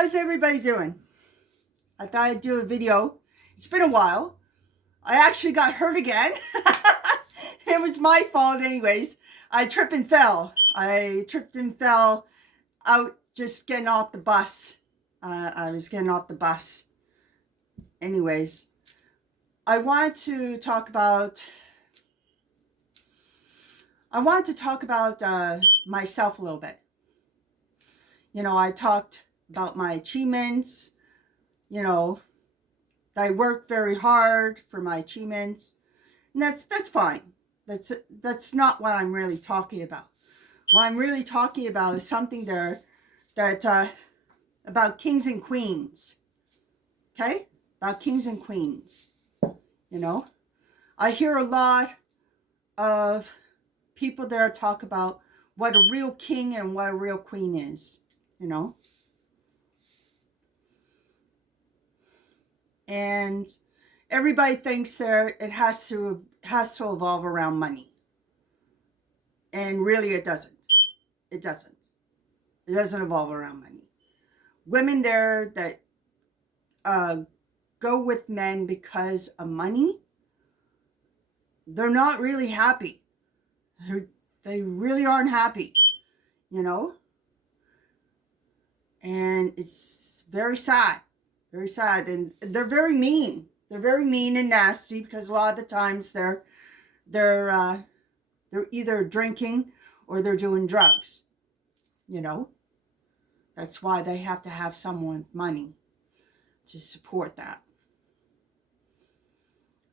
how's everybody doing? I thought I'd do a video. It's been a while. I actually got hurt again. It was my fault anyways. I tripped and fell. I tripped and fell out just getting off the bus. I was getting off the bus. Anyways, I want to talk about myself a little bit. You know, I talked about my achievements, you know, that I worked very hard for my achievements. And that's fine. That's not what I'm really talking about. What I'm really talking about is something there that about kings and queens. Okay? About kings and queens. You know? I hear a lot of people there talk about what a real king and what a real queen is. You know? And everybody thinks it has to evolve around money. And really it doesn't. It doesn't. It doesn't evolve around money. Women there that go with men because of money, they're not really happy. They really aren't happy, you know? And it's very sad. Very sad. And they're very mean. They're very mean and nasty because a lot of the times they're either drinking or they're doing drugs. You know? That's why they have to have someone with money to support that.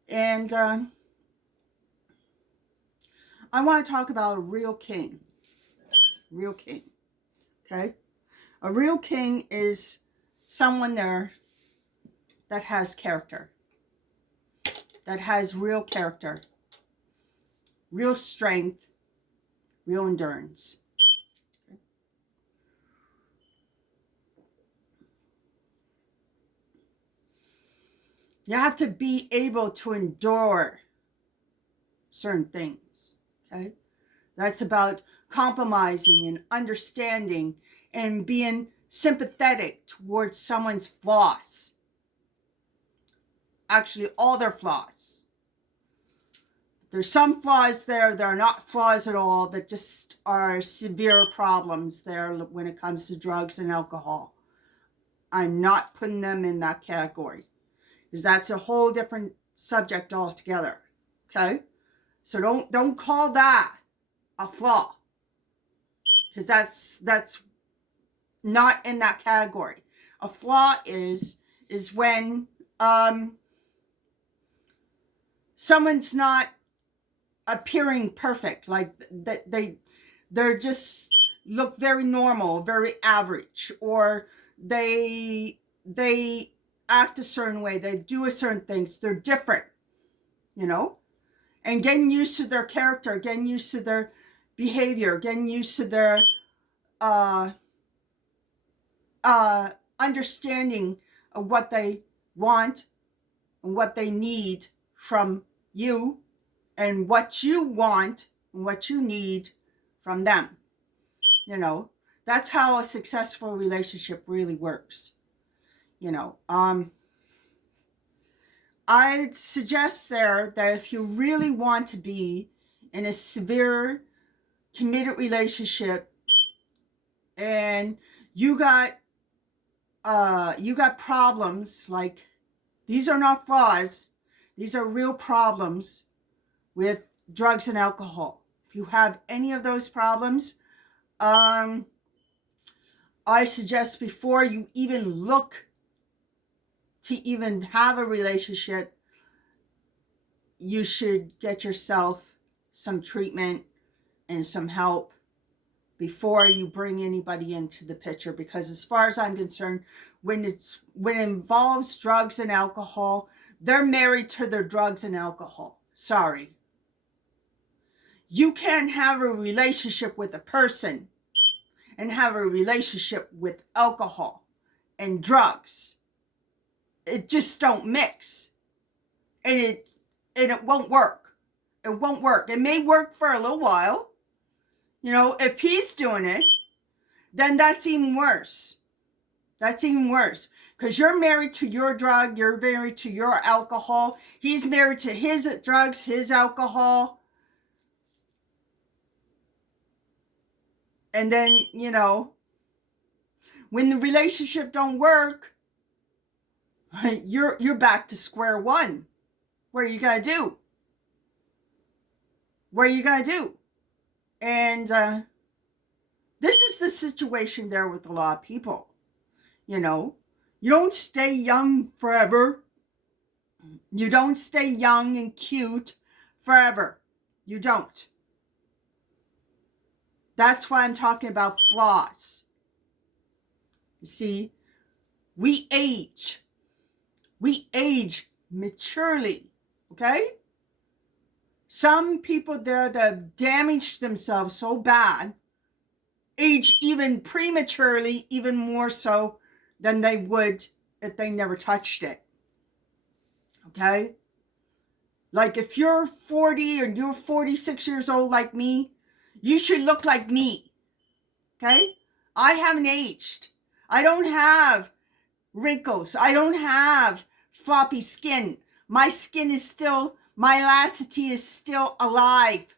And I want to talk about a real king. Real king. Okay? A real king is someone there that has character. That has real character. Real strength. Real endurance. Okay. You have to be able to endure certain things. Okay? That's about compromising and understanding and being sympathetic towards someone's flaws. Actually, all their flaws. There's some flaws there that are not flaws at all, that just are severe problems there when it comes to drugs and alcohol. I'm not putting them in that category, because that's a whole different subject altogether. Okay? So don't call that a flaw, because that's not in that category. A flaw is when someone's not appearing perfect, like they're just look very normal, very average, or they act a certain way, they do a certain things, they're different, you know, and getting used to their character, getting used to their behavior, getting used to their understanding of what they want and what they need from you, and what you want and what you need from them. You know, that's how a successful relationship really works. You know, I'd suggest there that if you really want to be in a severe committed relationship and you got problems, like, these are not flaws, these are real problems with drugs and alcohol. If you have any of those problems, I suggest before you even look to even have a relationship, you should get yourself some treatment and some help before you bring anybody into the picture. Because as far as I'm concerned, when it involves drugs and alcohol, they're married to their drugs and alcohol. Sorry. You can't have a relationship with a person and have a relationship with alcohol and drugs. It just don't mix. And it won't work. It won't work. It may work for a little while. You know, if he's doing it, then that's even worse. That's even worse. Because you're married to your drug, you're married to your alcohol. He's married to his drugs, his alcohol. And then, you know, when the relationship don't work, you're back to square one. What are you gonna do? What are you gonna do? And this is the situation there with a lot of people. You know, you don't stay young forever. You don't stay young and cute forever. You don't. That's why I'm talking about flaws. You see, we age. We age maturely, okay? Some people there that have damaged themselves so bad age even prematurely, even more so than they would if they never touched it. Okay? Like if you're 40 or you're 46 years old like me, you should look like me. Okay? I haven't aged. I don't have wrinkles. I don't have floppy skin. My skin is still, my elasticity is still alive.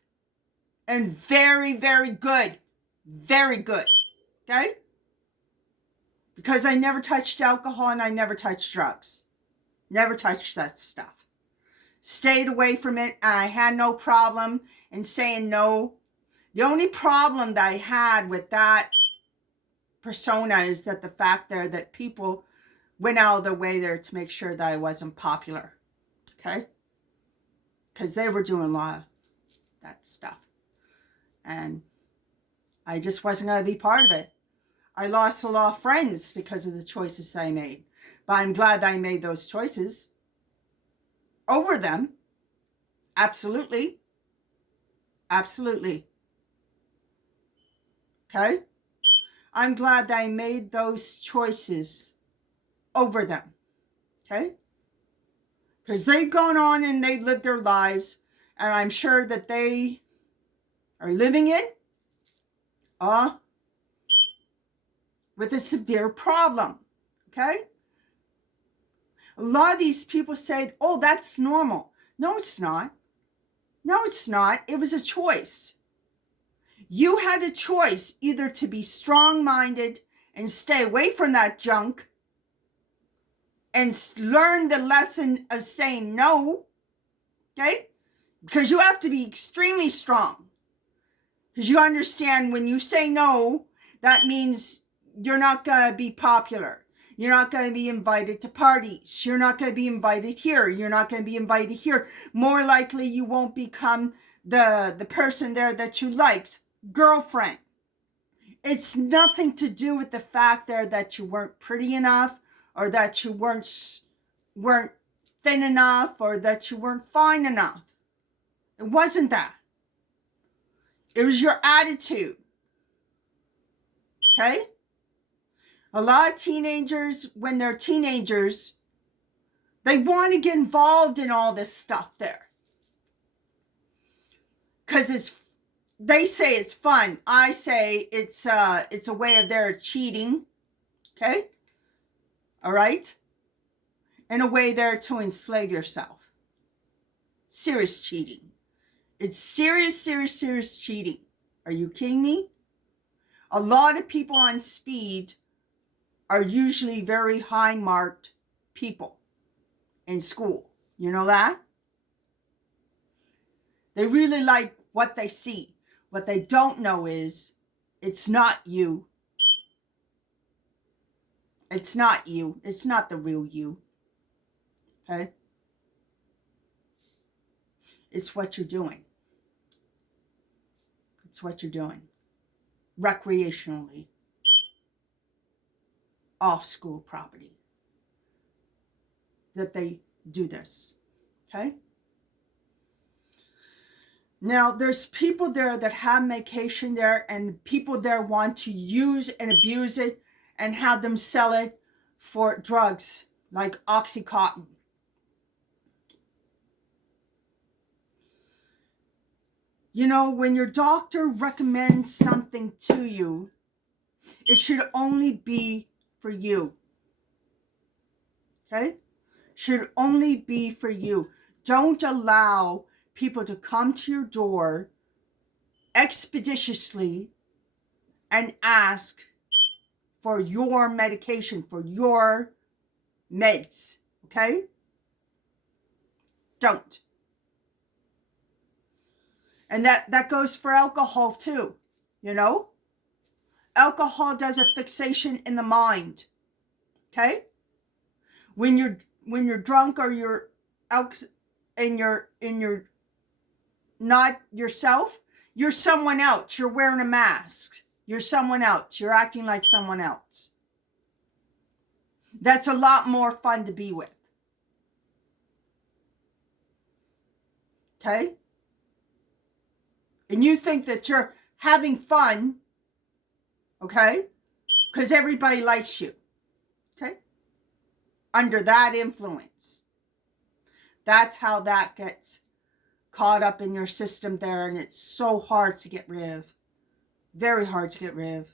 And very, very good. Very good. Okay? Because I never touched alcohol and I never touched drugs. Never touched that stuff. Stayed away from it. I had no problem in saying no. The only problem that I had with that persona is that the fact there that people went out of their way there to make sure that I wasn't popular. Okay? Because they were doing a lot of that stuff. And I just wasn't going to be part of it. I lost a lot of friends because of the choices I made. But I'm glad that I made those choices over them. Absolutely. Absolutely. Okay? I'm glad that I made those choices over them. Okay? Because they've gone on and they've lived their lives. And I'm sure that they are living it with a severe problem. Okay? A lot of these people say, oh, that's normal. No, it's not. No, it's not. It was a choice. You had a choice either to be strong-minded and stay away from that junk and learn the lesson of saying no, okay? Because you have to be extremely strong. Because you understand when you say no, that means you're not going to be popular. You're not going to be invited to parties. You're not going to be invited here. You're not going to be invited here. More likely, you won't become the person there that you likes. Girlfriend. It's nothing to do with the fact there that you weren't pretty enough or that you weren't thin enough or that you weren't fine enough. It wasn't that. It was your attitude. Okay? A lot of teenagers, when they're teenagers, they want to get involved in all this stuff there. Because they say it's fun. I say it's a way of their cheating. Okay? All right? And a way there to enslave yourself. Serious cheating. It's serious, serious, serious cheating. Are you kidding me? A lot of people on speed are usually very high marked people in school. You know that? They really like what they see. What they don't know is it's not you. It's not you. It's not the real you. Okay? It's what you're doing. It's what you're doing. Recreationally. Off school property. That they do this. Okay? Now, there's people there that have medication there, and people there want to use and abuse it and have them sell it for drugs like Oxycontin. You know, when your doctor recommends something to you, it should only be for you. okay, should only be for you. Don't allow people to come to your door expeditiously and ask for your medication, for your meds, okay? Don't. And that goes for alcohol too, you know? Alcohol does a fixation in the mind, okay? When you're drunk or you're out and you're not yourself, you're someone else. You're wearing a mask. You're someone else. You're acting like someone else. That's a lot more fun to be with. Okay? And you think that you're having fun, okay? Because everybody likes you, okay? Under that influence. That's how that gets caught up in your system there, and it's so hard to get rid of. Very hard to get rid of.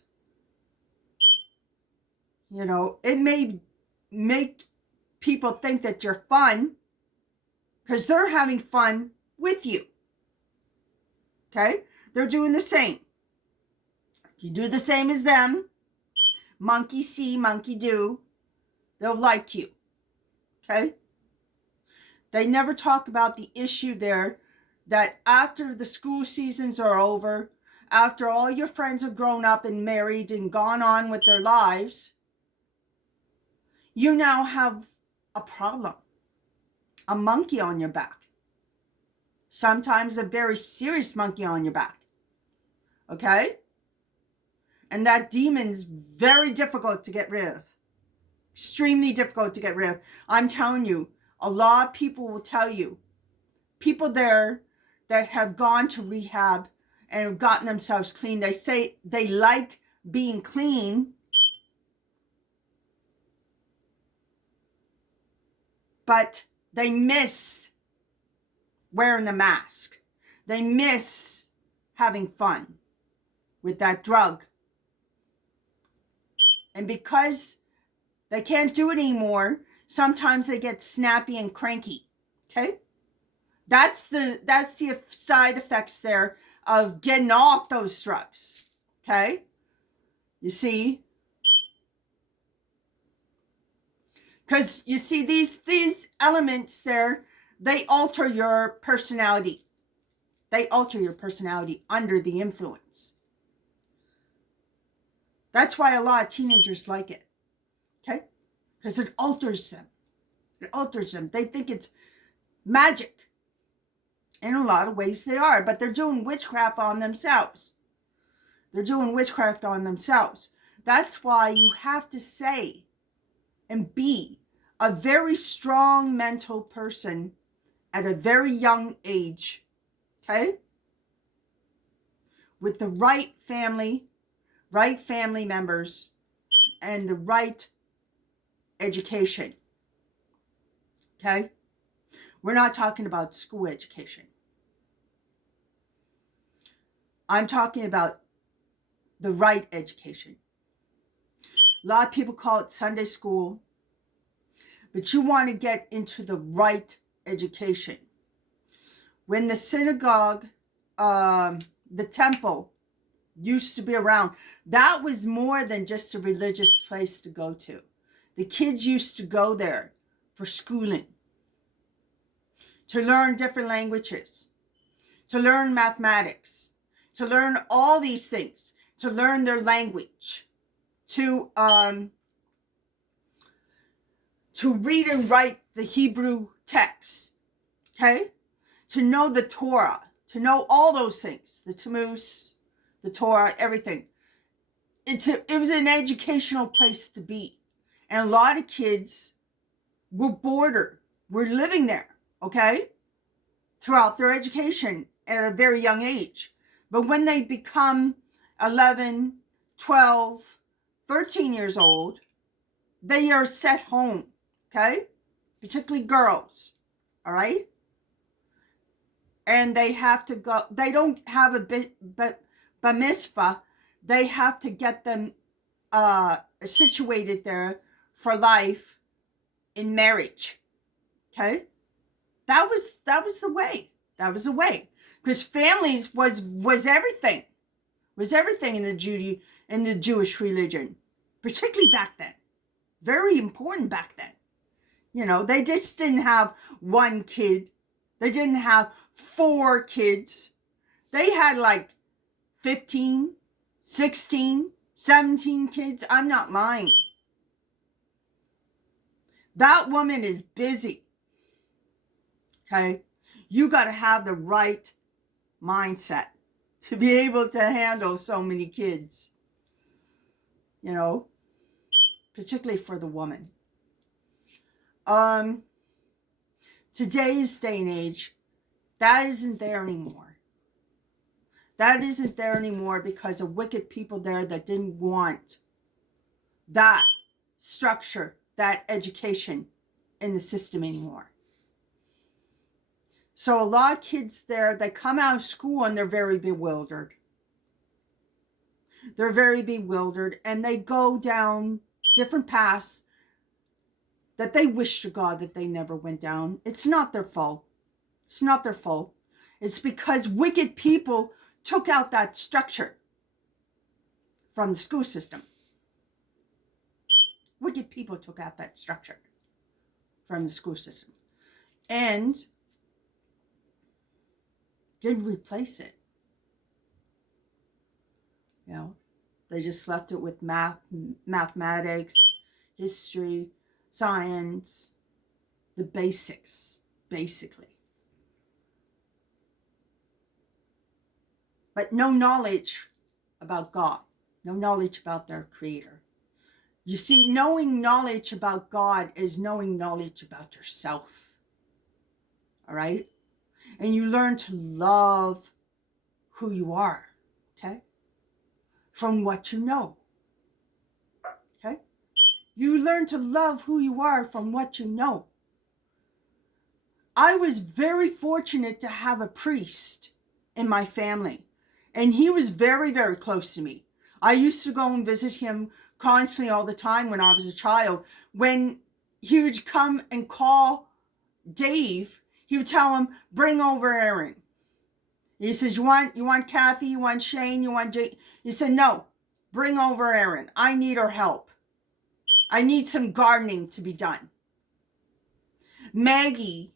You know, it may make people think that you're fun because they're having fun with you. Okay? They're doing the same. You do the same as them. Monkey see, monkey do. They'll like you. Okay? They never talk about the issue there that after the school seasons are over, after all your friends have grown up and married and gone on with their lives, you now have a problem. A monkey on your back. Sometimes a very serious monkey on your back. Okay? And that demon's very difficult to get rid of. Extremely difficult to get rid of. I'm telling you, a lot of people will tell you. People there that have gone to rehab and have gotten themselves clean, they say they like being clean, but they miss wearing the mask. They miss having fun with that drug. And because they can't do it anymore, sometimes they get snappy and cranky. Okay? That's the side effects there of getting off those drugs. Okay? You see? Because you see, these elements there, they alter your personality. They alter your personality under the influence. That's why a lot of teenagers like it. Okay? Because it alters them. It alters them. They think it's magic. In a lot of ways they are. But they're doing witchcraft on themselves. They're doing witchcraft on themselves. That's why you have to say and be a very strong mental person at a very young age. Okay? With the right family members, and the right education. Okay? We're not talking about school education. I'm talking about the right education. A lot of people call it Sunday school, but you want to get into the right education. When the synagogue, the temple used to be around, that was more than just a religious place to go to. The kids used to go there for schooling, to learn different languages, to learn mathematics, to learn all these things, to learn their language, to read and write the Hebrew text, okay? To know the Torah, to know all those things, the Tammuz, the Torah, everything. It was an educational place to be. And a lot of kids were living there, okay? Throughout their education at a very young age. But when they become 11, 12, 13 years old, they are set home, okay? Particularly girls, all right? And they have to go, they don't have a mitzvah. They have to get them situated there for life in marriage. Okay? That was the way. That was the way. Because families was everything. Was everything in the Jewish religion. Particularly back then. Very important back then. You know, they just didn't have one kid. They didn't have 4 kids. They had like 15, 16, 17 kids. I'm not lying. That woman is busy. Okay? You got to have the right mindset to be able to handle so many kids. You know? Particularly for the woman. Today's day and age, that isn't there anymore. That isn't there anymore because of wicked people there that didn't want that structure, that education in the system anymore. So a lot of kids there, they come out of school and they're very bewildered. They're very bewildered and they go down different paths that they wish to God that they never went down. It's not their fault. It's not their fault. It's because wicked people took out that structure from the school system. Wicked people took out that structure from the school system and didn't replace it. You know, they just left it with mathematics, history, science, the basics, basically. But no knowledge about God, no knowledge about their Creator. You see, knowing knowledge about God is knowing knowledge about yourself. All right? And you learn to love who you are, okay? From what you know, okay? You learn to love who you are from what you know. I was very fortunate to have a priest in my family. And he was very, very close to me. I used to go and visit him constantly all the time when I was a child. When he would come and call Dave, he would tell him, bring over Aaron. He says, you want Kathy, you want Shane, you want Jake? He said, no, bring over Aaron. I need her help. I need some gardening to be done. Maggie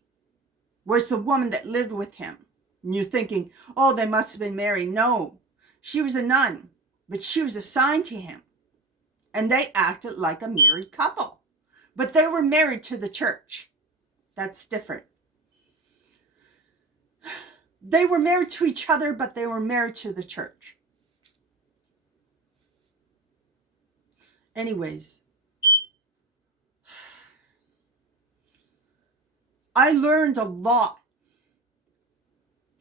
was the woman that lived with him. And you're thinking, oh, they must have been married. No, she was a nun, but she was assigned to him. And they acted like a married couple. But they were married to the church. That's different. They were married to each other, but they were married to the church. Anyways, I learned a lot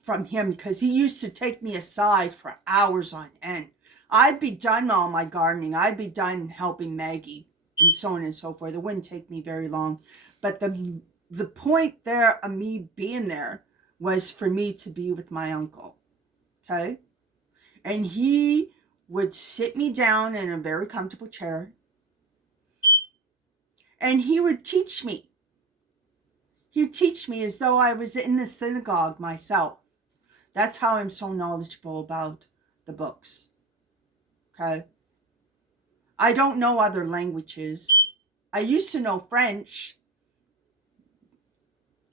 from him because he used to take me aside for hours on end. I'd be done all my gardening. I'd be done helping Maggie and so on and so forth. It wouldn't take me very long. But the point there of me being there was for me to be with my uncle. Okay? And he would sit me down in a very comfortable chair. And he would teach me. He would teach me as though I was in the synagogue myself. That's how I'm so knowledgeable about the books. Okay? I don't know other languages. I used to know French.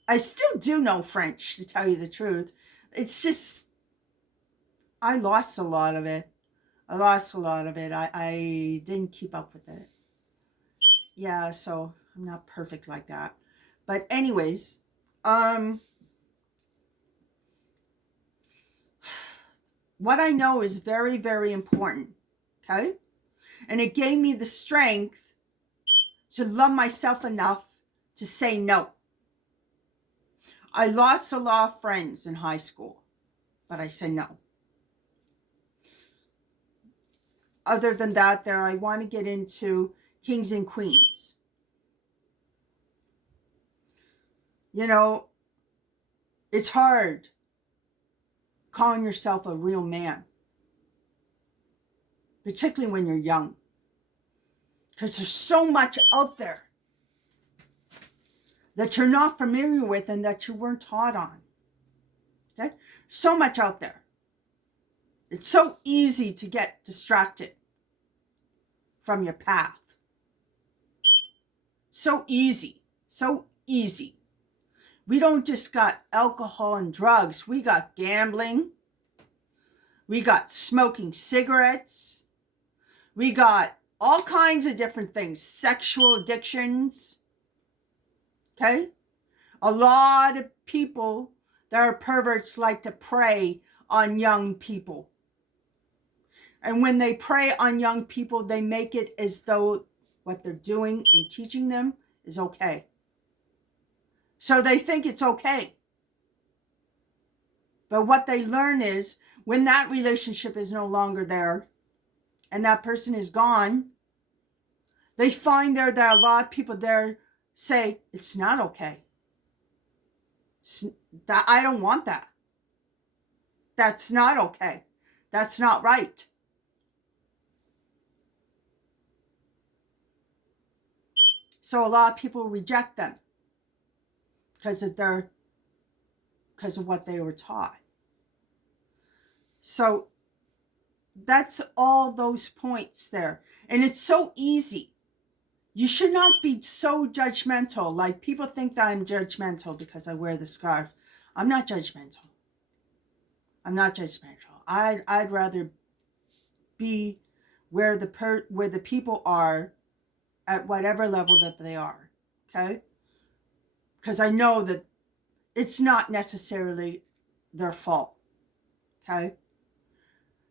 I still do know French, to tell you the truth. It's just, I lost a lot of it. I didn't keep up with it. Yeah, so I'm not perfect like that. But anyways, what I know is very, very important. Okay? And it gave me the strength to love myself enough to say no. I lost a lot of friends in high school, but I said no. Other than that, I want to get into kings and queens. You know, it's hard calling yourself a real man, particularly when you're young, because there's so much out there. that you're not familiar with and that you weren't taught on. Okay? So much out there. It's so easy to get distracted from your path. So easy. So easy. We don't just got alcohol and drugs. We got gambling. We got smoking cigarettes. We got all kinds of different things. Sexual addictions. Okay? A lot of people that are perverts like to prey on young people. And when they prey on young people, they make it as though what they're doing and teaching them is okay. So they think it's okay. But what they learn is when that relationship is no longer there and that person is gone, they find there that a lot of people there say, it's not okay. I don't want that. That's not okay. That's not right. So a lot of people reject them because of what they were taught. So that's all those points there. And it's so easy. You should not be so judgmental. Like people think that I'm judgmental because I wear the scarf. I'm not judgmental. I'm not judgmental. I'd rather be where the people are at whatever level that they are. Okay? Because I know that it's not necessarily their fault. Okay?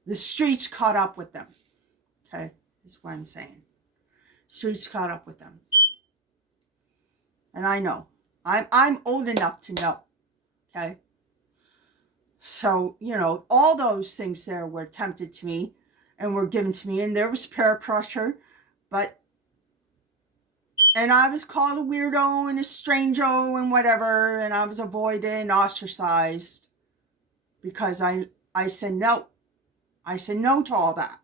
The streets caught up with them. Okay? Is what I'm saying. Streets caught up with them. And I know. I'm old enough to know. Okay? So, all those things there were tempted to me and were given to me. And there was peer pressure. And I was called a weirdo and a stranger and whatever. And I was avoided and ostracized. Because I said no. I said no to all that.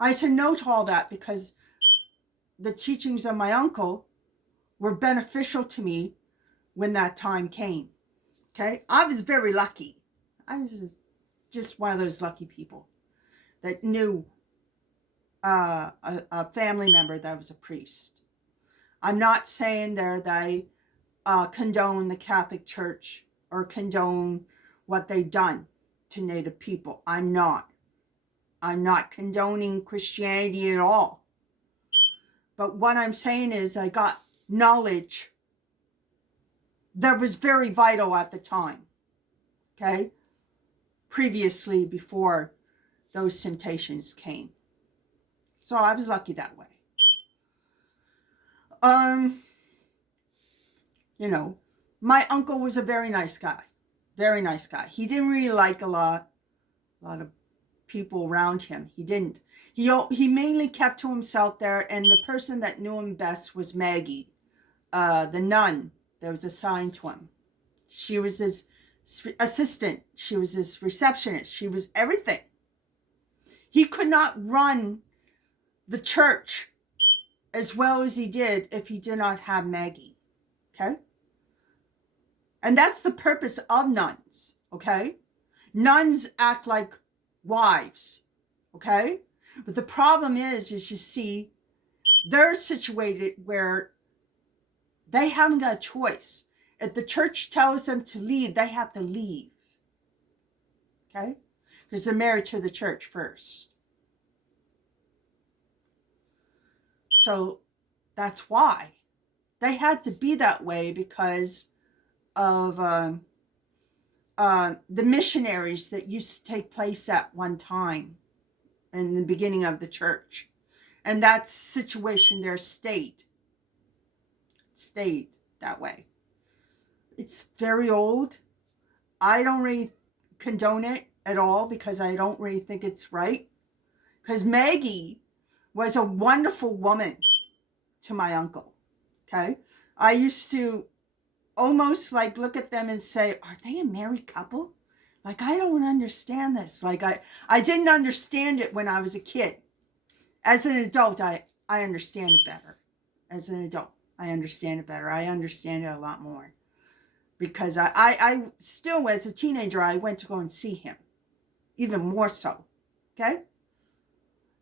I said no to all that because the teachings of my uncle were beneficial to me when that time came. Okay? I was very lucky. I was just one of those lucky people that knew a family member that was a priest. I'm not saying there that I condone the Catholic Church or condone what they've done to Native people. I'm not condoning Christianity at all. But what I'm saying is I got knowledge that was very vital at the time. Okay? Previously, before those temptations came. So I was lucky that way. My uncle was a very nice guy. Very nice guy. He didn't really like a lot of people around him. He didn't. He mainly kept to himself there, and the person that knew him best was Maggie, the nun that was assigned to him. She was his assistant. She was his receptionist. She was everything. He could not run the church as well as he did if he did not have Maggie. Okay? And that's the purpose of nuns. Okay? Nuns act like wives. Okay? But the problem is you see, they're situated where they haven't got a choice. If the church tells them to leave, they have to leave. Okay? Because they're married to the church first. So that's why. They had to be that way because of the missionaries that used to take place at one time in the beginning of the church. And that situation there stayed that way. It's very old. I don't really condone it at all because I don't really think it's right. Because Maggie was a wonderful woman to my uncle. Okay? I used to almost like look at them and say, are they a married couple? Like, I don't understand this. Like, I didn't understand it when I was a kid. As an adult, I understand it better. As an adult, I understand it better. I understand it a lot more. Because I still, as a teenager, I went to go and see him. Even more so. Okay?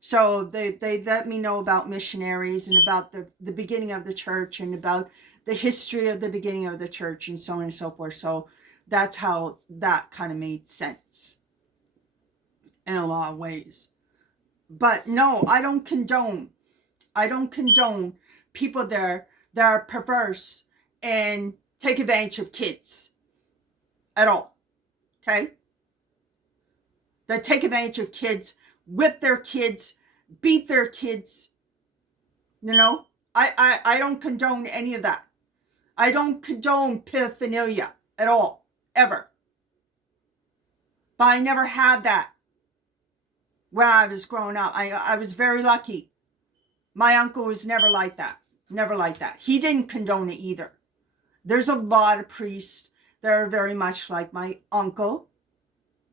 So they let me know about missionaries and about the beginning of the church and about the history of the beginning of the church and so on and so forth. So that's how that kind of made sense in a lot of ways. But no, I don't condone people there that are perverse and take advantage of kids at all. Okay? That take advantage of kids, whip their kids, beat their kids. You know, I don't condone any of that. I don't condone pedophilia at all, ever. But I never had that when I was growing up. I was very lucky. My uncle was never like that. Never like that. He didn't condone it either. There's a lot of priests that are very much like my uncle.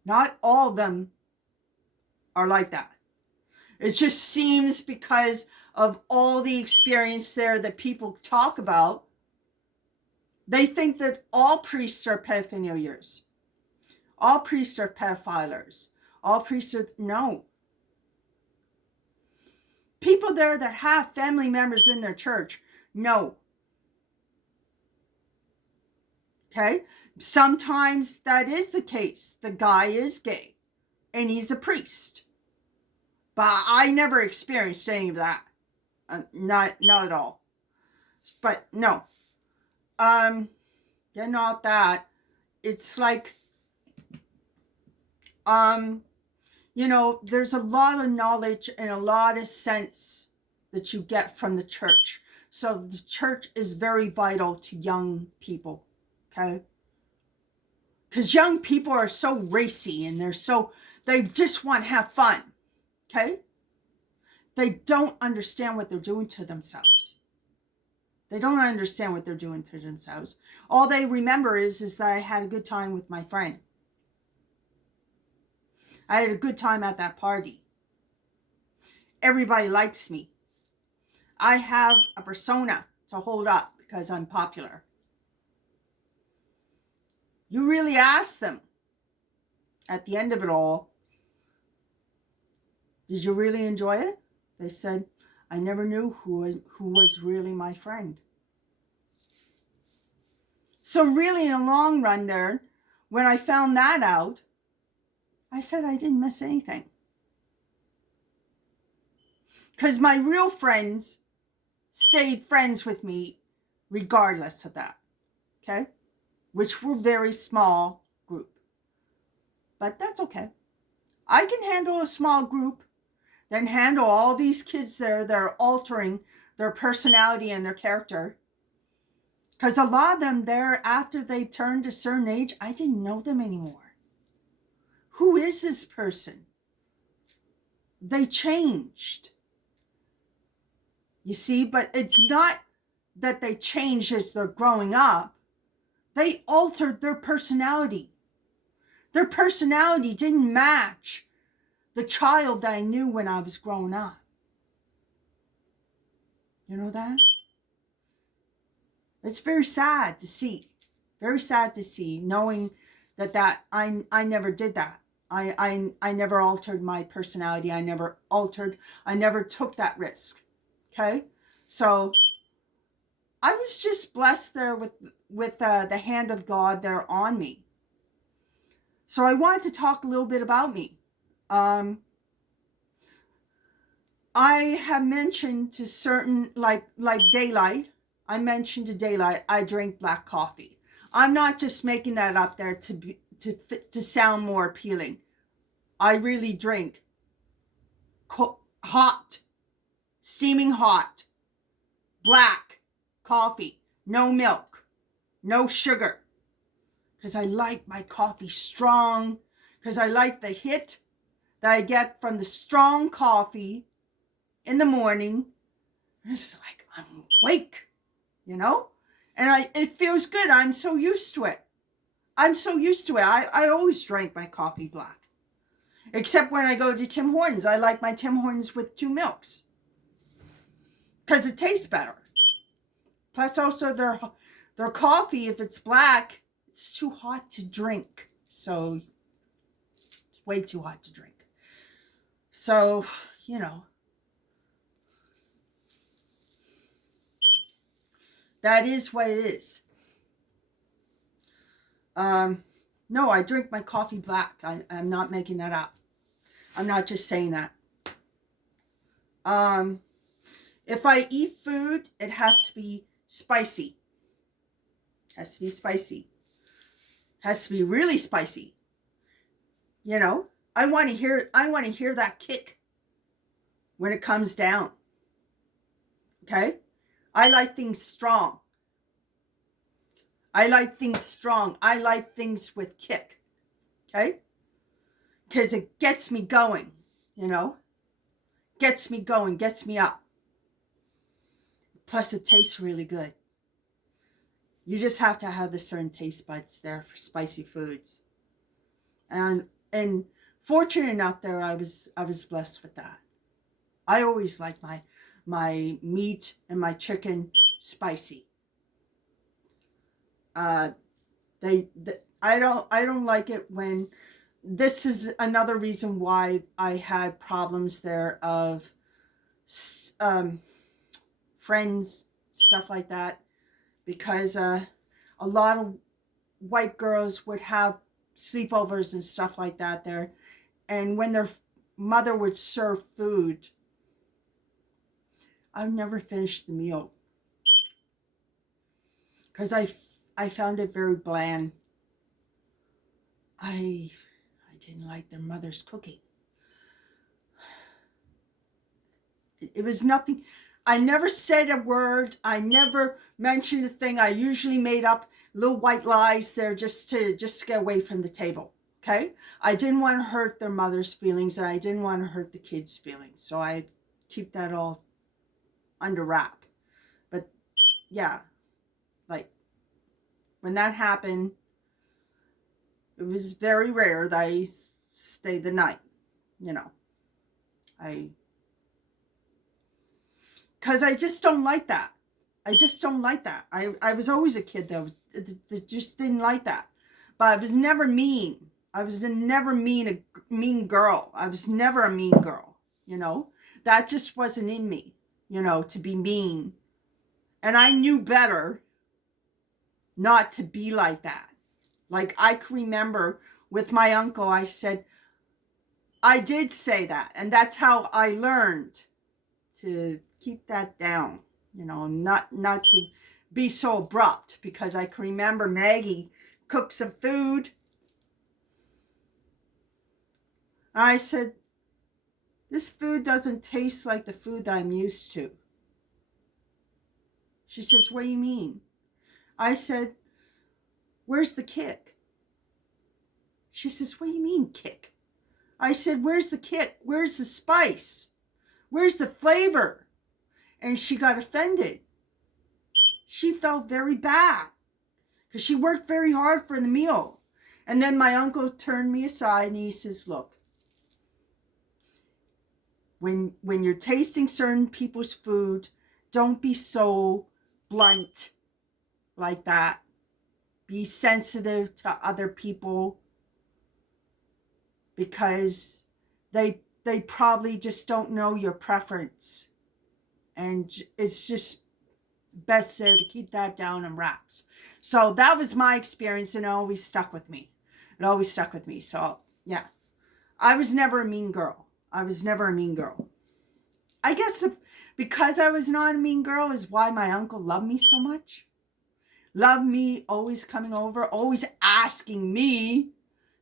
Not all of them are like that. It just seems because of all the experience there that people talk about, they think that all priests are pedophilers. All priests are pedophilers. All priests are, no. People there that have family members in their church, no. Okay? Sometimes that is the case. The guy is gay and he's a priest. But I never experienced any of that. Not at all. But no. Getting off that, it's like, you know, there's a lot of knowledge and a lot of sense that you get from the church. So the church is very vital to young people. Okay? Because young people are so racy and they just want to have fun. Okay? They don't understand what they're doing to themselves. They don't understand what they're doing to themselves. All they remember is that I had a good time with my friend. I had a good time at that party. Everybody likes me. I have a persona to hold up because I'm popular. You really ask them at the end of it all, did you really enjoy it? They said, I never knew who was really my friend. So really in the long run there, when I found that out, I said I didn't miss anything. Because my real friends stayed friends with me regardless of that. Okay? Which were very small group. But that's okay. I can handle a small group, then handle all these kids there that are altering their personality and their character. Because a lot of them there, after they turned a certain age, I didn't know them anymore. Who is this person? They changed. You see, but it's not that they changed as they're growing up. They altered their personality. Their personality didn't match the child that I knew when I was growing up. You know that? It's very sad to see. Very sad to see, knowing that I never did that. I never altered my personality. I never took that risk. Okay? So I was just blessed there with the hand of God there on me. So I wanted to talk a little bit about me. I have mentioned to certain, like Daylight, I mentioned to Daylight, I drink black coffee. I'm not just making that up there to sound more appealing. I really drink hot, steaming hot, black coffee, no milk, no sugar. Because I like my coffee strong, because I like the hit that I get from the strong coffee in the morning. It's like I'm awake, you know? And it feels good. I'm so used to it. I always drank my coffee black. Except when I go to Tim Hortons. I like my Tim Hortons with 2 milks. Because it tastes better. Plus also their coffee, if it's black, it's too hot to drink. So it's way too hot to drink. So, you know, that is what it is. No, I drink my coffee black. I'm not making that up. I'm not just saying that. If I eat food, it has to be spicy. Has to be spicy. Has to be really spicy. You know, I want to hear that kick when it comes down. Okay? I like things strong. I like things strong. I like things with kick. Okay? Because it gets me going, you know? Gets me going, gets me up. Plus it tastes really good. You just have to have the certain taste buds there for spicy foods. And fortunate enough there, I was blessed with that. I always like my meat and my chicken spicy. I don't like it when, this is another reason why I had problems there of friends, stuff like that, because a lot of white girls would have sleepovers and stuff like that there, and when their mother would serve food, I'd never finish the meal because I found it very bland. I didn't like their mother's cooking. It was nothing. I never said a word. I never mentioned a thing. I usually made up little white lies there just to get away from the table. Okay? I didn't want to hurt their mother's feelings, and I didn't want to hurt the kids' feelings. So I keep that all under wrap. But yeah, like when that happened, it was very rare that I stayed the night, you know. Because I just don't like that. I just don't like that. I was always a kid that just didn't like that. But I was never mean. I was never a mean girl. I was never a mean girl, you know. That just wasn't in me, you know, to be mean. And I knew better not to be like that. Like I can remember with my uncle, I did say that. And that's how I learned to keep that down, you know, not to be so abrupt, because I can remember Maggie cooked some food. I said, this food doesn't taste like the food that I'm used to. She says, what do you mean? I said, where's the kick? She says, what do you mean kick? I said, where's the kick? Where's the spice? Where's the flavor? And she got offended. She felt very bad because she worked very hard for the meal. And then my uncle turned me aside and he says, look, when you're tasting certain people's food, don't be so blunt like that. Be sensitive to other people, because they probably just don't know your preference. And it's just best there to keep that down in wraps. So that was my experience, and it always stuck with me. It always stuck with me. So yeah, I was never a mean girl. I was never a mean girl. I guess because I was not a mean girl is why my uncle loved me so much. Loved me, always coming over, always asking me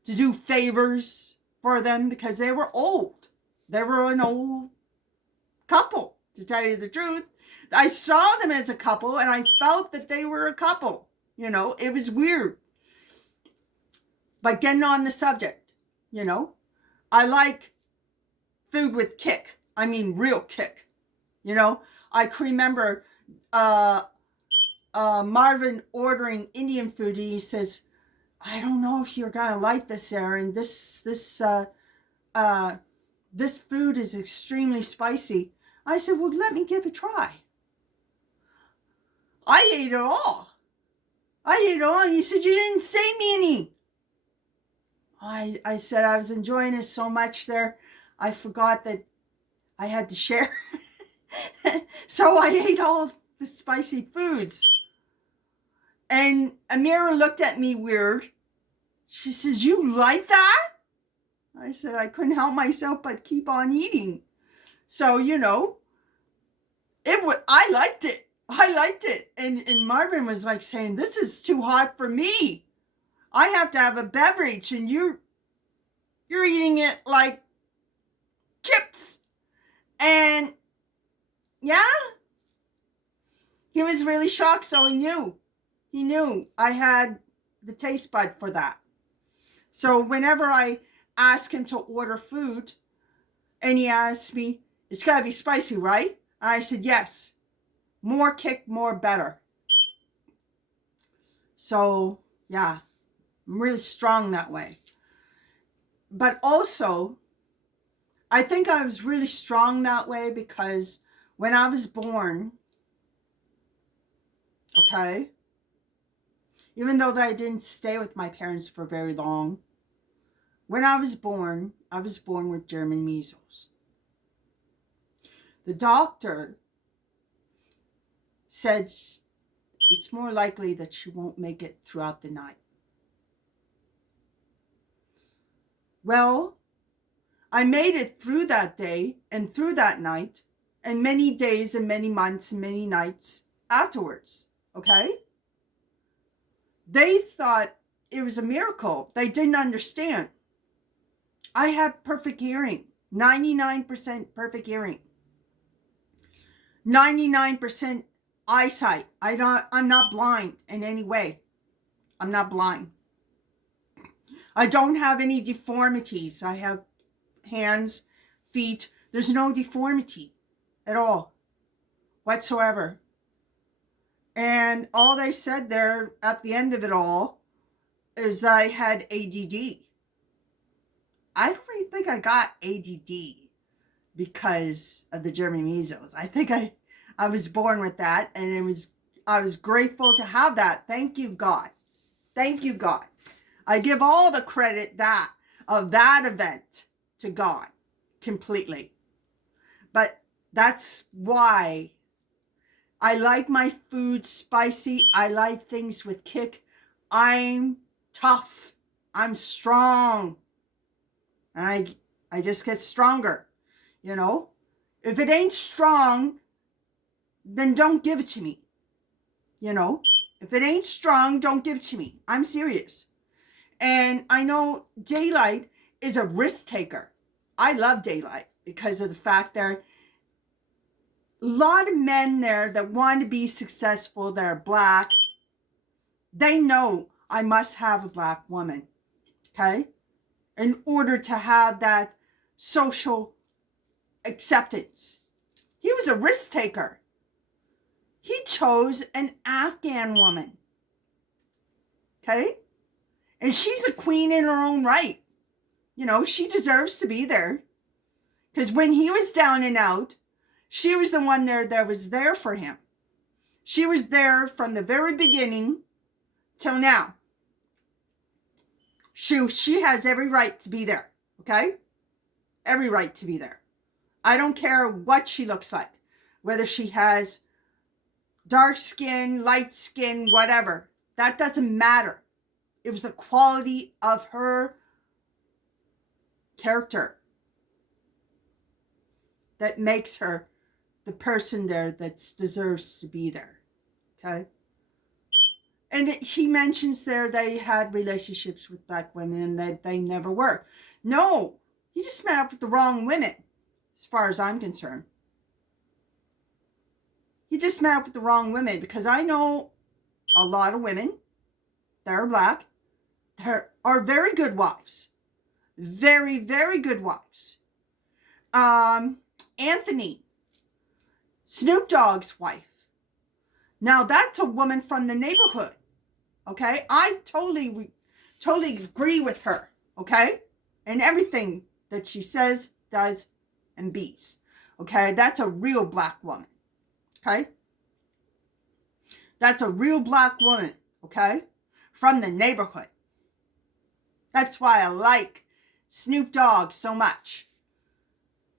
to do favors for them because they were old. They were an old couple, to tell you the truth. I saw them as a couple and I felt that they were a couple. You know, it was weird. But getting on the subject, you know, I like food with kick. I mean, real kick. You know, I can remember Marvin ordering Indian food, and he says, I don't know if you're gonna like this, Aaron. This food is extremely spicy. I said, well, let me give it a try. I ate it all. I ate it all. And he said, you didn't say me any. I said I was enjoying it so much there, I forgot that I had to share. So I ate all of the spicy foods. And Amira looked at me weird. She says, you like that? I said, I couldn't help myself but keep on eating. So, I liked it. I liked it. And Marvin was like saying, this is too hot for me. I have to have a beverage, and you're eating it like chips. And yeah, he was really shocked. So he knew I had the taste bud for that. So whenever I ask him to order food and he asks me, it's got to be spicy, right? I said, yes. More kick, more better. So yeah, I'm really strong that way. But also, I think I was really strong that way because when I was born, okay, even though that I didn't stay with my parents for very long, when I was born with German measles. The doctor said it's more likely that she won't make it throughout the night. Well, I made it through that day and through that night and many days and many months and many nights afterwards, okay? They thought it was a miracle. They didn't understand. I have perfect hearing, 99% perfect hearing, 99% eyesight. I'm not blind in any way. I'm not blind. I don't have any deformities. I have hands, feet. There's no deformity at all whatsoever. And all they said there at the end of it all is that I had ADD. I don't really think I got ADD because of the German measles. I think I was born with that, and I was grateful to have that. Thank you, God. Thank you, God. I give all the credit of that event to God completely. But that's why I like my food spicy. I like things with kick. I'm tough. I'm strong. And I just get stronger, If it ain't strong, then don't give it to me, If it ain't strong, don't give it to me. I'm serious. And I know Daylight is a risk taker. I love Daylight because of the fact there are a lot of men there that want to be successful. They're black. They know I must have a black woman, okay? In order to have that social acceptance. He was a risk taker. He chose an Afghan woman, okay? And she's a queen in her own right. She deserves to be there. Because when he was down and out, she was the one there that was there for him. She was there from the very beginning till now. She has every right to be there, okay? Every right to be there. I don't care what she looks like. Whether she has dark skin, light skin, whatever. That doesn't matter. It was the quality of her character that makes her the person there that deserves to be there. Okay? And he mentions there they had relationships with black women and that they never worked. No, he just met up with the wrong women, as far as I'm concerned. He just met up with the wrong women, because I know a lot of women that are black that are very good wives. Very, very good wives. Anthony, Snoop Dogg's wife. Now that's a woman from the neighborhood. Okay? I totally agree with her. Okay? And everything that she says, does, and bees. Okay? That's a real black woman. Okay? That's a real black woman, okay? From the neighborhood. That's why I like Snoop Dogg so much.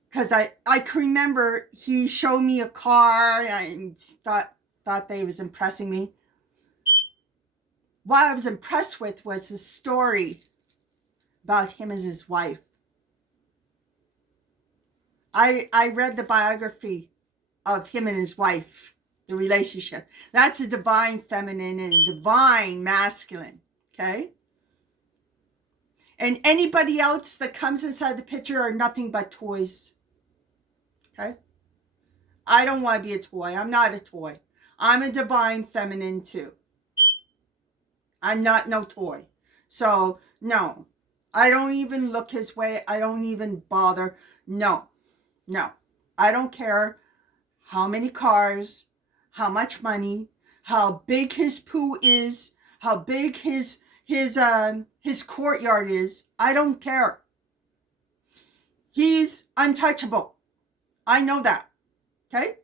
Because I can remember he showed me a car and thought that he was impressing me. What I was impressed with was the story about him as his wife. I read the biography of him and his wife, the relationship. That's a divine feminine and a divine masculine, okay? And anybody else that comes inside the picture are nothing but toys, okay? I don't want to be a toy. I'm not a toy. I'm a divine feminine too. I'm not no toy. So, no. I don't even look his way. I don't even bother. No. I don't care how many cars, how much money, how big his poo is, how big his courtyard is. I don't care. He's untouchable. I know that. Okay?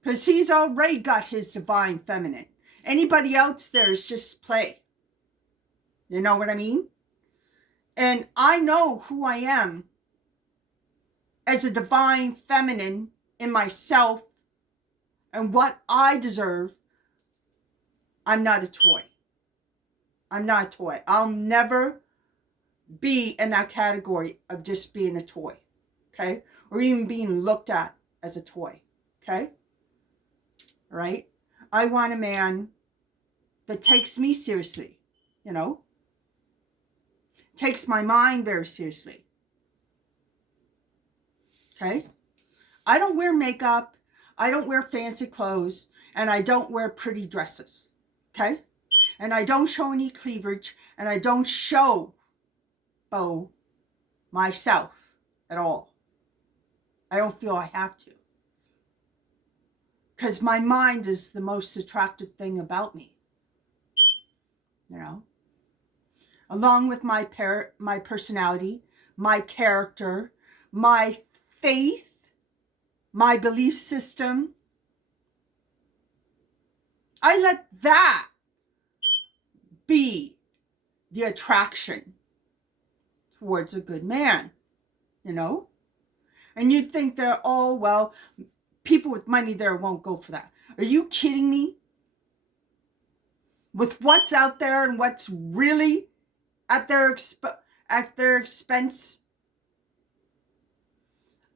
Because he's already got his divine feminine. Anybody else there is just play. You know what I mean? And I know who I am as a divine feminine in myself and what I deserve. I'm not a toy. I'm not a toy. I'll never be in that category of just being a toy. Okay? Or even being looked at as a toy. Okay? Right? I want a man that takes me seriously. You know? Takes my mind very seriously. Okay? I don't wear makeup. I don't wear fancy clothes. And I don't wear pretty dresses. Okay? And I don't show any cleavage. And I don't show myself at all. I don't feel I have to. Because my mind is the most attractive thing about me. You know? Along with my personality, my character, my faith, my belief system. I let that be the attraction towards a good man, you know? And you'd think they're all, well, people with money there won't go for that. Are you kidding me? With what's out there and what's really at their expense,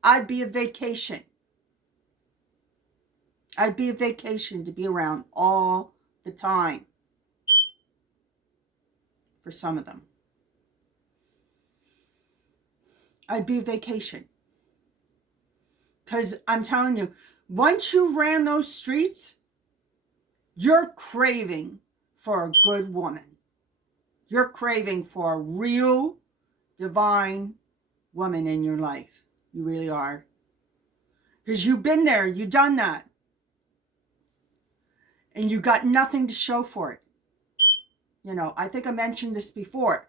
I'd be a vacation. I'd be a vacation to be around all the time. For some of them. I'd be a vacation. Because I'm telling you, once you ran those streets, you're craving for a good woman. You're craving for a real divine woman in your life. You really are. Because you've been there, you've done that. And you got nothing to show for it. You know, I think I mentioned this before.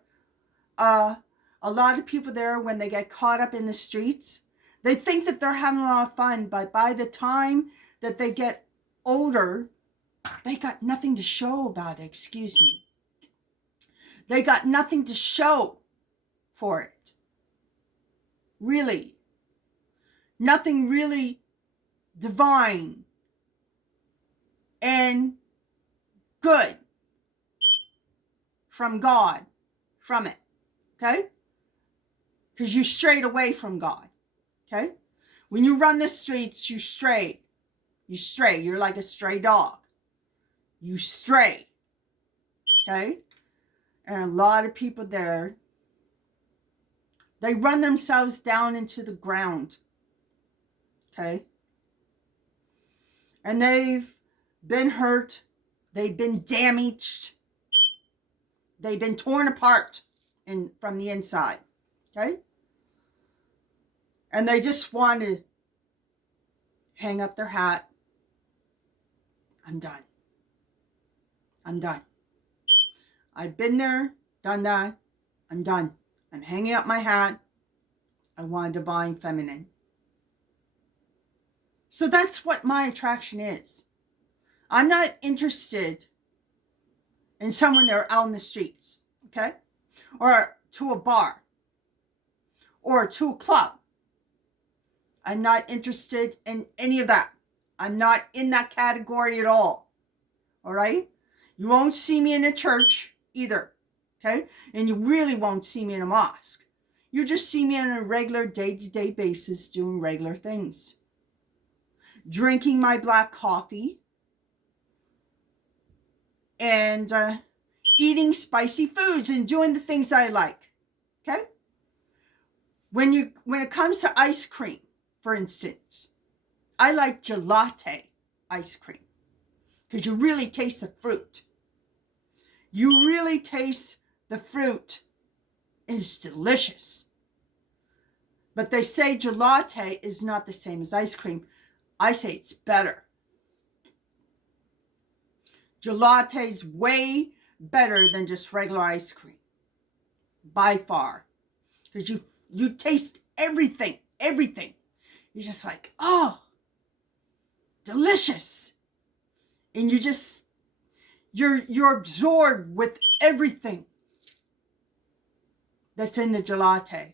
A lot of people there, when they get caught up in the streets, they think that they're having a lot of fun. But by the time that they get older, they got nothing to show about it. Excuse me. They got nothing to show for it. Really. Nothing really divine and good from God, from it. Okay? Because you strayed away from God. Okay? When you run the streets, you stray. You stray. You're like a stray dog. You stray. Okay? And a lot of people there, they run themselves down into the ground. Okay? And they've been hurt. They've been damaged. They've been torn apart from the inside. Okay? And they just want to hang up their hat. I'm done. I'm done. I've been there, done that. I'm done. I'm hanging up my hat. I want a divine feminine. So that's what my attraction is. I'm not interested in someone that are out in the streets, okay? Or to a bar or to a club. I'm not interested in any of that. I'm not in that category at all. All right? You won't see me in a church either. Okay? And you really won't see me in a mosque. You just see me on a regular day-to-day basis doing regular things. Drinking my black coffee. And eating spicy foods and doing the things I like. Okay? When it comes to ice cream, for instance, I like gelati ice cream because you really taste the fruit. You really taste the fruit. It's delicious. But they say gelati is not the same as ice cream. I say it's better. Gelati is way better than just regular ice cream. By far. Because you taste everything. Everything. You're just like, oh, delicious. And you're absorbed with everything that's in the gelati.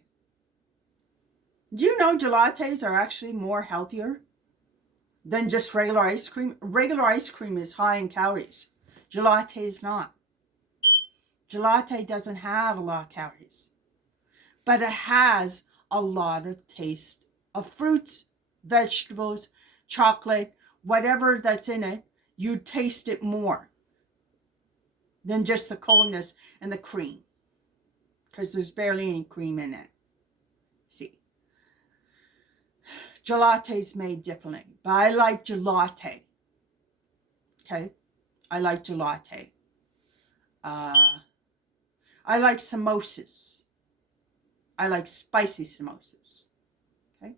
Do you know gelatis are actually more healthier than just regular ice cream? Regular ice cream is high in calories. Gelati is not. Gelati doesn't have a lot of calories, but it has a lot of taste of fruits, vegetables, chocolate, whatever that's in it. You taste it more than just the coldness and the cream, because there's barely any cream in it. See, gelati is made differently, but I like gelati. Okay, I like gelati. I like samosas. I like spicy samosas. Okay.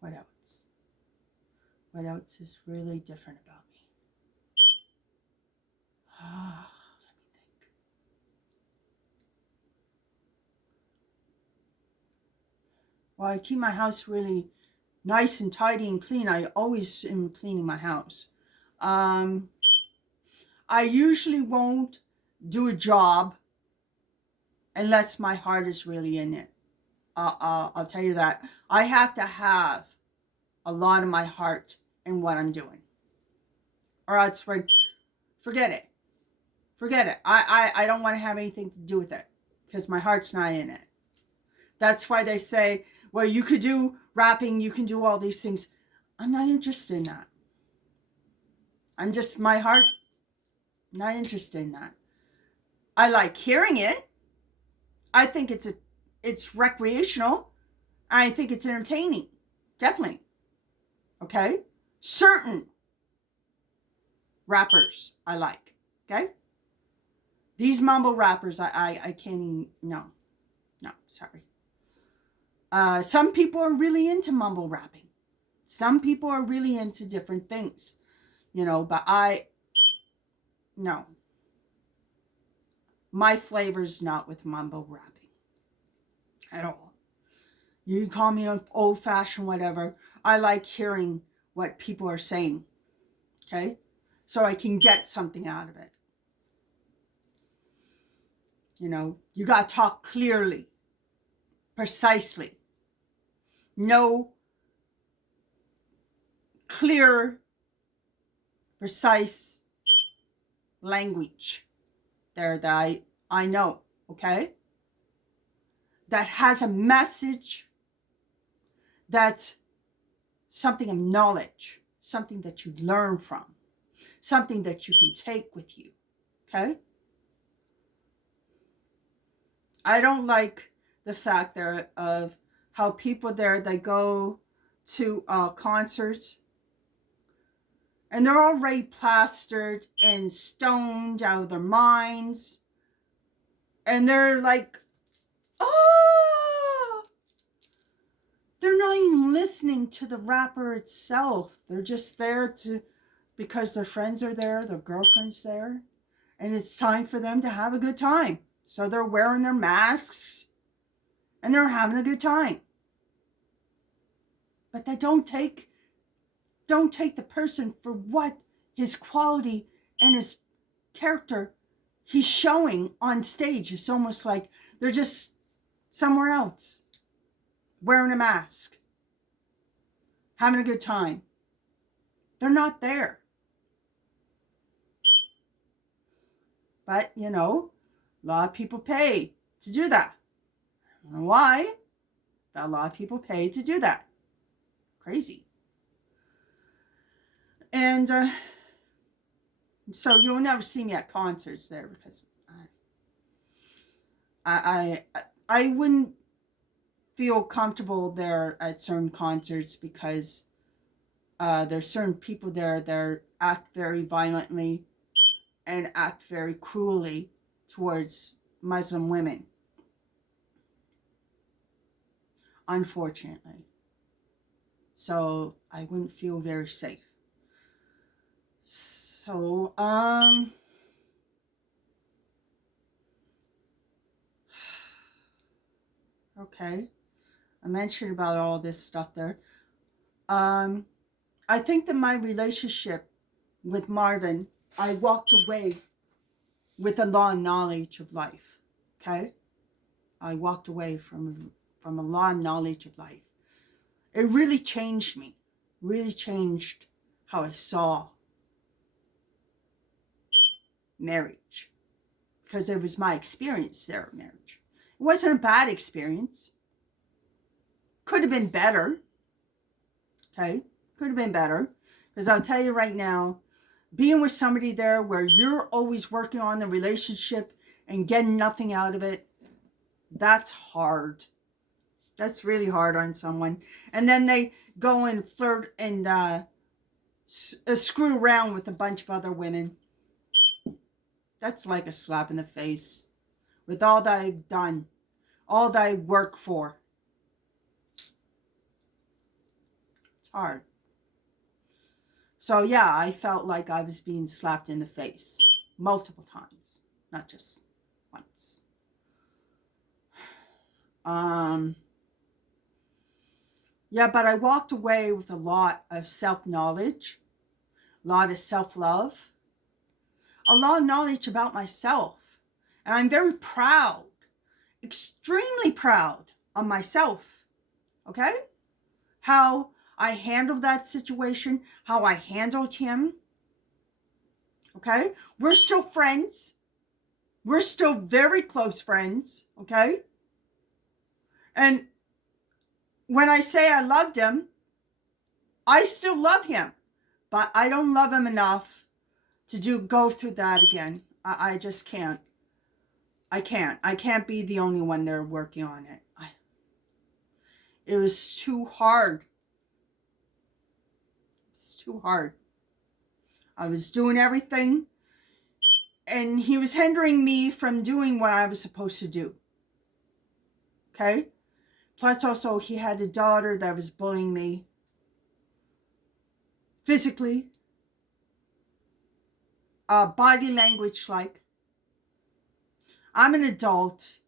What else? What else is really different about me? Let me think. Well, I keep my house really nice and tidy and clean. I always am cleaning my house. I usually won't do a job unless my heart is really in it. I'll tell you that. I have to have a lot of my heart in what I'm doing. Or else, forget it. Forget it. I don't want to have anything to do with it because my heart's not in it. That's why they say, well, you could do rapping, you can do all these things. I'm not interested in that. I'm just, my heart, not interested in that. I like hearing it. I think it's recreational. I think it's entertaining. Definitely. Okay? Certain rappers I like. Okay? These mumble rappers, I can't even, no, sorry. Some people are really into mumble rapping. Some people are really into different things, but no. My flavor's not with mumble rapping at all. You call me old-fashioned, whatever. I like hearing what people are saying, okay? So I can get something out of it. You got to talk clearly, precisely. No clear, precise language there that I know, okay? That has a message, that's something of knowledge, something that you learn from, something that you can take with you, okay? I don't like the fact there of how people there, they go to concerts and they're already plastered and stoned out of their minds. And they're like, oh, they're not even listening to the rapper itself. They're just there because their friends are there, their girlfriend's there, and it's time for them to have a good time. So they're wearing their masks and they're having a good time. But they don't take don't take the person for what his quality and his character he's showing on stage. It's almost like they're just somewhere else, wearing a mask, having a good time. They're not there. But, you know, a lot of people pay to do that. I don't know why, but a lot of people pay to do that. Crazy. And so you'll never see me at concerts there, because I wouldn't feel comfortable there at certain concerts, because there's certain people there that act very violently and act very cruelly towards Muslim women, unfortunately. So I wouldn't feel very safe. So, okay. I mentioned about all this stuff there. I think that my relationship with Marvin, I walked away with a lot of knowledge of life. Okay? I walked away from a lot of knowledge of life. It really changed me. Really changed how I saw marriage. Because it was my experience there of marriage. It wasn't a bad experience. Could have been better. Okay? Could have been better. Because I'll tell you right now, being with somebody there where you're always working on the relationship and getting nothing out of it, that's hard. That's really hard on someone. And then they go and flirt and screw around with a bunch of other women. That's like a slap in the face. With all that I've done, all that I work for. It's hard. So yeah, I felt like I was being slapped in the face multiple times, not just once. Yeah, but I walked away with a lot of self-knowledge, a lot of self-love, a lot of knowledge about myself. And I'm very proud, extremely proud of myself, okay? How I handled that situation, how I handled him, okay? We're still friends. We're still very close friends, okay? And when I say I loved him, I still love him, but I don't love him enough to go through that again. I just can't. I can't be the only one there working on it. It was too hard. It's too hard. I was doing everything, and he was hindering me from doing what I was supposed to do. Okay? Plus also, he had a daughter that was bullying me physically, body language like. I'm an adult.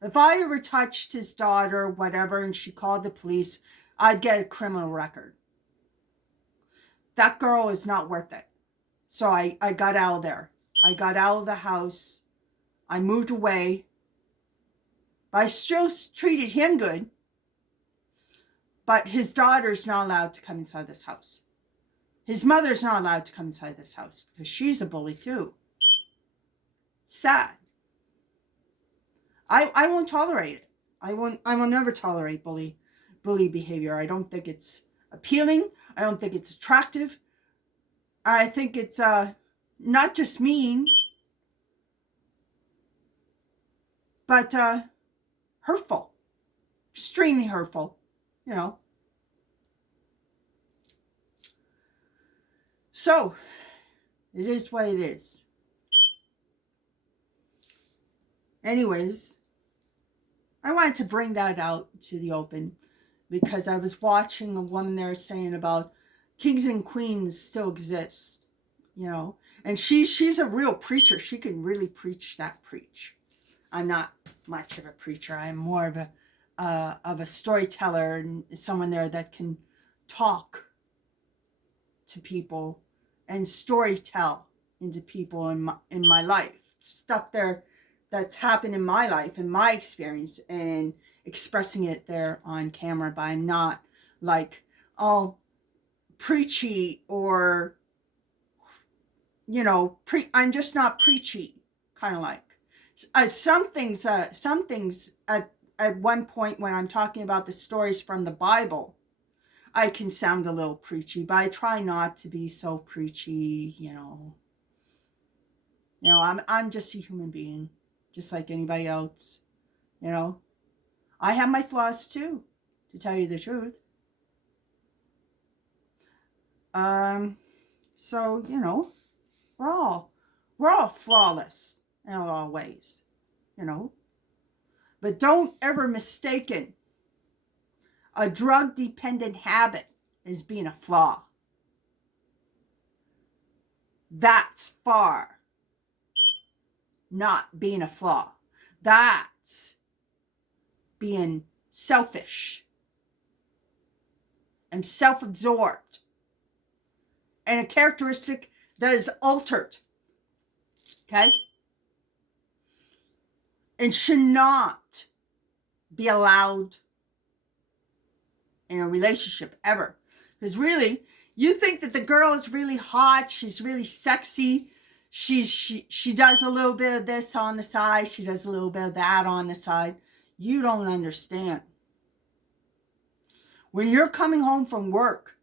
If I ever touched his daughter, whatever, and she called the police, I'd get a criminal record. That girl is not worth it. So I got out of there. I got out of the house. I moved away. But I still treated him good. But his daughter's not allowed to come inside this house. His mother's not allowed to come inside this house because she's a bully too. Sad. I won't tolerate it. I will never tolerate bully behavior. I don't think it's appealing. I don't think it's attractive. I think it's not just mean, but hurtful. Extremely hurtful, you know. So, it is what it is. Anyways, I wanted to bring that out to the open because I was watching a woman there saying about kings and queens still exist, you know, and she's a real preacher. She can really preach that preach. I'm not much of a preacher. I'm more of a storyteller and someone there that can talk to people and story tell into people in my life. Stuff there that's happened in my life, in my experience, and expressing it there on camera by not like, oh, preachy or, you know, I'm just not preachy, kind of like. Some things at one point when I'm talking about the stories from the Bible, I can sound a little preachy, but I try not to be so preachy, you know. You know, I'm just a human being, just like anybody else, you know. I have my flaws too, to tell you the truth. So, you know, we're all flawless in a lot of ways, you know. But don't ever mistaken a drug-dependent habit as being a flaw. That's far not being a flaw. That's being selfish and self-absorbed, and a characteristic that is altered, okay, and should not be allowed in a relationship ever. Because really, you think that the girl is really hot, she's really sexy, she does a little bit of this on the side, she does a little bit of that on the side. You don't understand. When you're coming home from work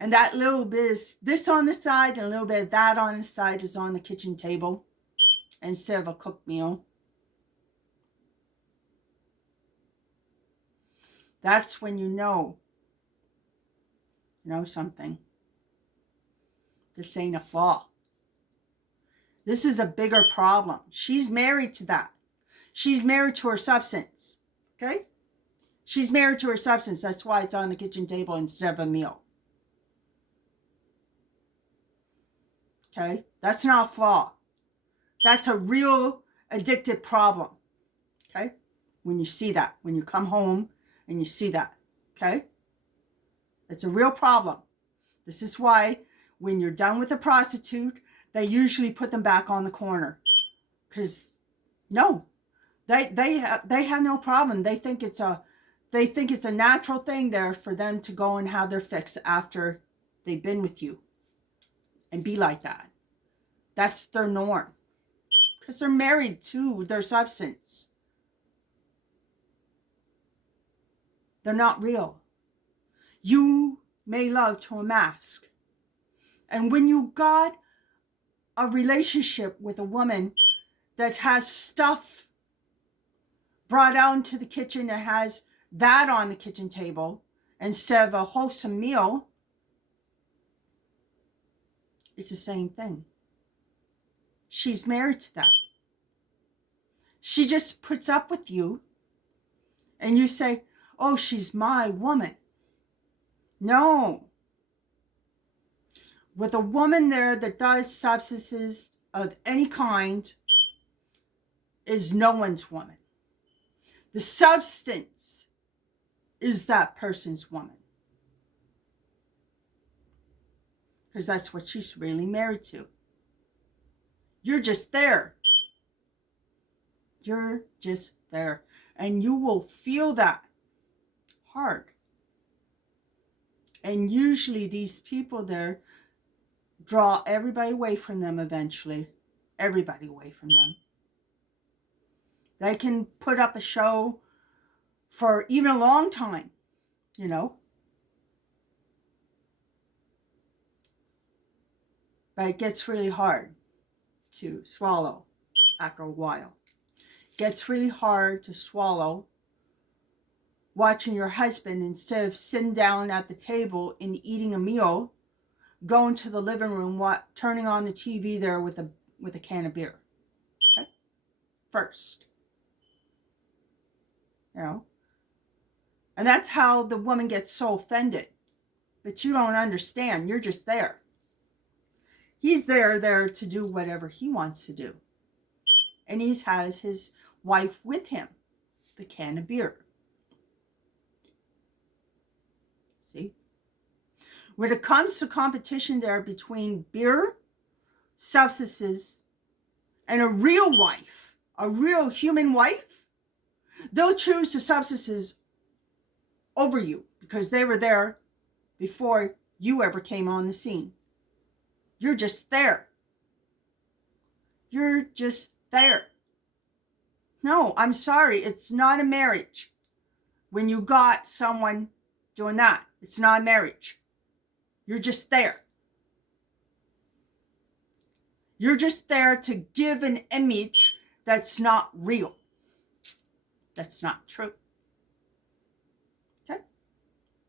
and that little bit is this on the side and a little bit of that on the side is on the kitchen table instead of a cooked meal, that's when you know something. This ain't a flaw. This is a bigger problem. She's married to that. She's married to her substance. Okay? She's married to her substance. That's why it's on the kitchen table instead of a meal. Okay? That's not a flaw. That's a real addictive problem. Okay? When you see that. When you come home and you see that. Okay? It's a real problem. This is why when you're done with a prostitute, they usually put them back on the corner. Because, no. They have no problem. They think it's a natural thing there for them to go and have their fix after they've been with you and be like that. That's their norm because they're married to their substance. They're not real. You may love to a mask. And when you got a relationship with a woman that has stuff brought out into the kitchen that has that on the kitchen table instead of a wholesome meal, it's the same thing. She's married to that. She just puts up with you and you say, oh, she's my woman. No. With a woman there that does substances of any kind is no one's woman. The substance is that person's woman. Because that's what she's really married to. You're just there. You're just there. And you will feel that hard. And usually these people there draw everybody away from them eventually. Everybody away from them. They can put up a show for even a long time, you know. But it gets really hard to swallow after a while. It gets really hard to swallow watching your husband, instead of sitting down at the table and eating a meal, going to the living room, turning on the TV there with a can of beer. Okay? First. You know? And that's how the woman gets so offended. But you don't understand. You're just there. He's there to do whatever he wants to do. And he has his wife with him. The can of beer. See? When it comes to competition there between beer, substances, and a real wife, a real human wife, they'll choose the substances over you because they were there before you ever came on the scene. You're just there. You're just there. No, I'm sorry. It's not a marriage. When you got someone doing that, it's not a marriage. You're just there. You're just there to give an image that's not real. That's not true. Okay?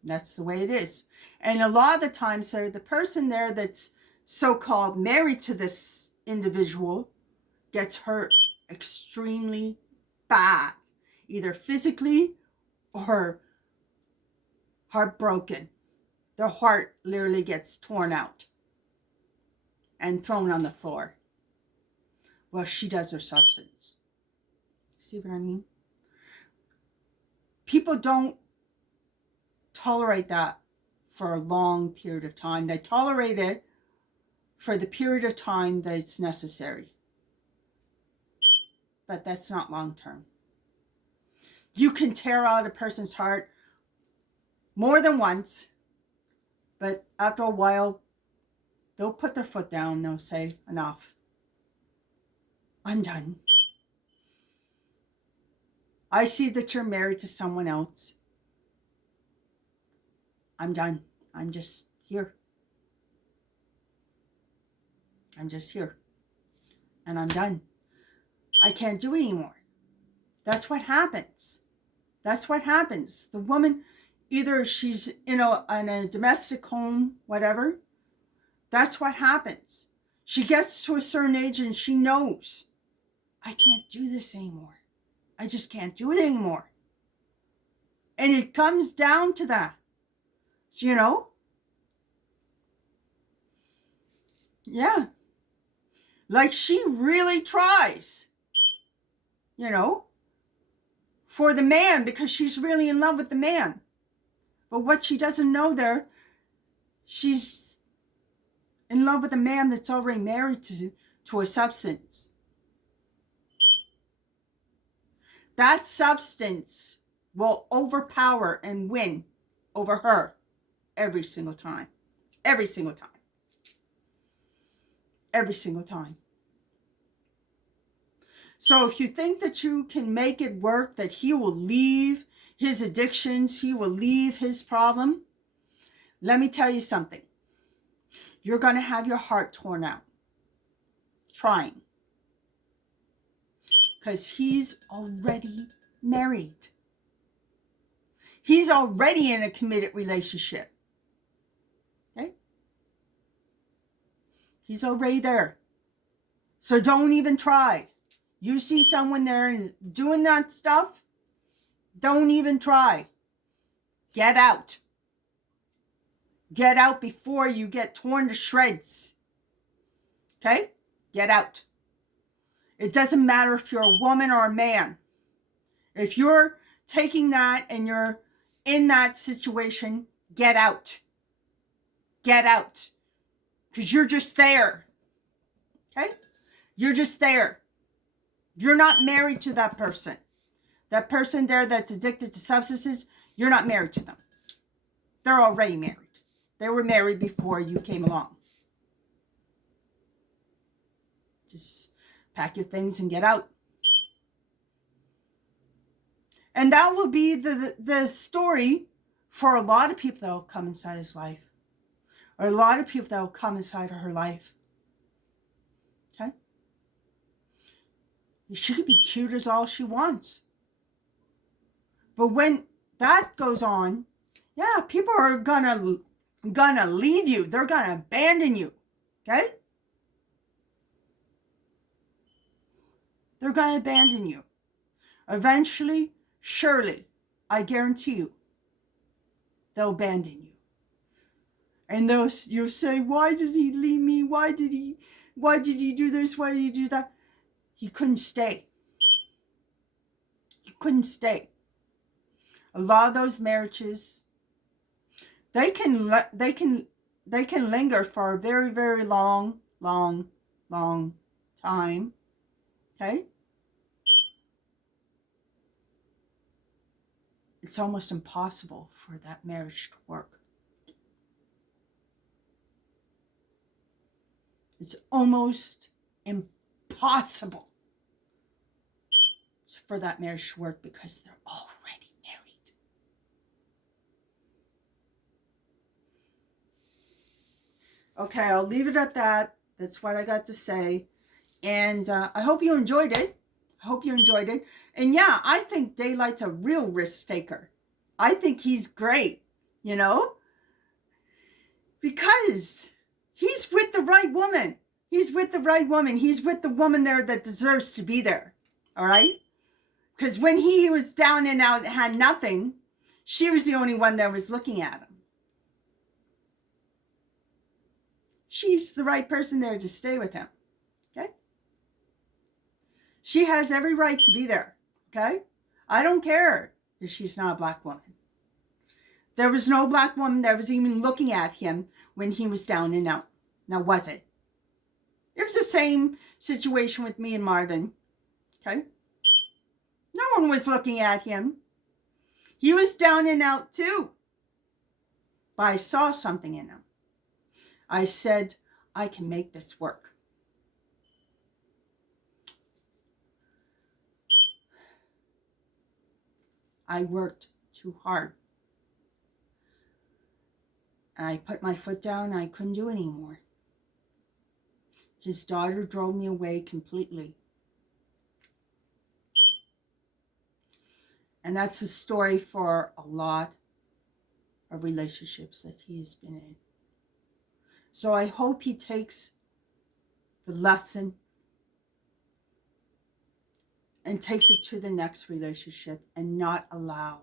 That's the way it is. And a lot of the times, the person there that's so-called married to this individual gets hurt extremely bad, either physically or heartbroken. Their heart literally gets torn out and thrown on the floor. Well, she does her substance. See what I mean? People don't tolerate that for a long period of time. They tolerate it for the period of time that it's necessary. But that's not long term. You can tear out a person's heart more than once, but after a while, they'll put their foot down. They'll say, enough. I'm done. I see that you're married to someone else. I'm done. I'm just here. I'm just here. And I'm done. I can't do it anymore. That's what happens. That's what happens. The woman, either she's in a domestic home, whatever. That's what happens. She gets to a certain age and she knows, I can't do this anymore. I just can't do it anymore. And it comes down to that. So, yeah. Like she really tries, for the man because she's really in love with the man. But what she doesn't know there, she's in love with a man that's already married to a substance. That substance will overpower and win over her every single time. Every single time. Every single time. So if you think that you can make it work, that he will leave his addictions, he will leave his problem, let me tell you something. You're going to have your heart torn out. Trying. Because he's already married. He's already in a committed relationship. Okay? He's already there. So don't even try. You see someone there and doing that stuff, don't even try. Get out. Get out before you get torn to shreds. Okay? Get out. It doesn't matter if you're a woman or a man. If you're taking that and you're in that situation, get out. Get out. Because you're just there. Okay? You're just there. You're not married to that person. That person there that's addicted to substances, you're not married to them. They're already married. They were married before you came along. Just pack your things and get out. And that will be the story for a lot of people that will come inside his life. Or a lot of people that will come inside her life. Okay? She could be cute as all she wants. But when that goes on, yeah, people are gonna leave you. They're gonna abandon you. Okay? They're gonna abandon you. Eventually, surely, I guarantee you, they'll abandon you. And you'll say, why did he leave me? Why did he do this? Why did he do that? He couldn't stay. He couldn't stay. A lot of those marriages, they can they can linger for a very, very long, long, long time. Okay? It's almost impossible for that marriage to work. It's almost impossible for that marriage to work because they're already married. Okay, I'll leave it at that. That's what I got to say. And I hope you enjoyed it. I hope you enjoyed it. And yeah, I think Daylight's a real risk taker. I think he's great, you know? Because he's with the right woman. He's with the right woman. He's with the woman there that deserves to be there. All right? Because when he was down and out and had nothing, she was the only one that was looking at him. She's the right person there to stay with him. Okay? She has every right to be there. Okay? I don't care if she's not a black woman. There was no black woman that was even looking at him when he was down and out. Now, was it? It was the same situation with me and Marvin. Okay? No one was looking at him. He was down and out too. But I saw something in him. I said, I can make this work. I worked too hard. And I put my foot down and I couldn't do it anymore. His daughter drove me away completely. And that's a story for a lot of relationships that he has been in. So I hope he takes the lesson and takes it to the next relationship and not allow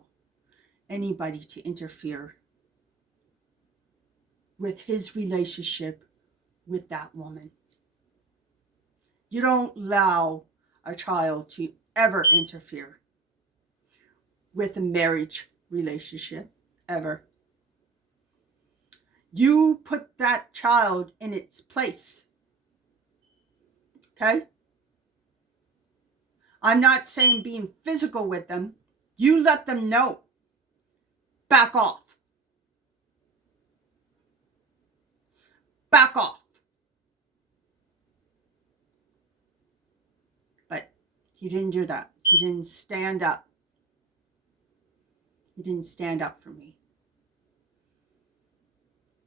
anybody to interfere with his relationship with that woman. You don't allow a child to ever interfere with a marriage relationship, ever. You put that child in its place. Okay? I'm not saying being physical with them. You let them know. Back off. Back off. But he didn't do that. He didn't stand up. He didn't stand up for me.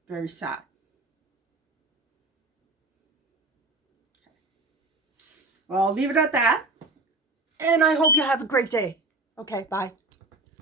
Very sad. Okay. Well, I'll leave it at that. And I hope you have a great day. Okay, bye.